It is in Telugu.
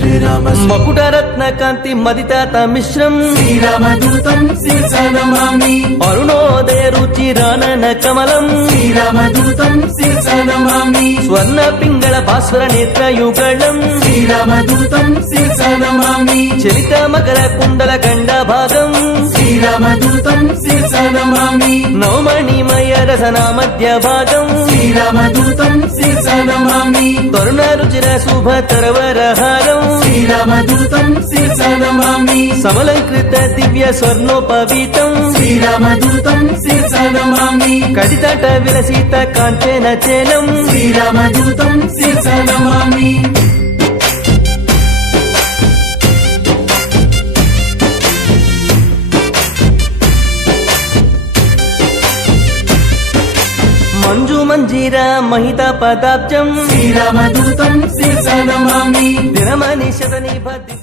శ్రీరామ మకుటరత్న కాంతి మదితాత మిశ్రం శ్రీరామదూతం శిరసా నమామి అరుణోదయ రుచిరానన కమలం శ్రీరామదూతం శిరసా నమామి స్వర్ణ పింగళ భాస్వర నేత్ర యుగళం శ్రీరామదూతం శిరసా నమామి చలిత మకర కుండల గండ భాగం శ్రీరామదూతం శిరసా నమామి నవమణిమయ రసన మధ్య భాగం శ్రీరామదూతం శిరసా నమామి తరుణ రుచిర శుభ తరవరహారం శ్రీరామదూతం శిరసా నమామి సమలంకృత దివ్య స్వర్ణోపవీతం శ్రీరామదూతం శిరసా నమామి కడితట విలసిత కాంచన చేలం శ్రీరామదూతం శిరసా నమామి మంజు మంజీర మహిత పదాబ్జం శ్రీరామదూతం శిరసా నమామి దినమనిషద నిబద్ధి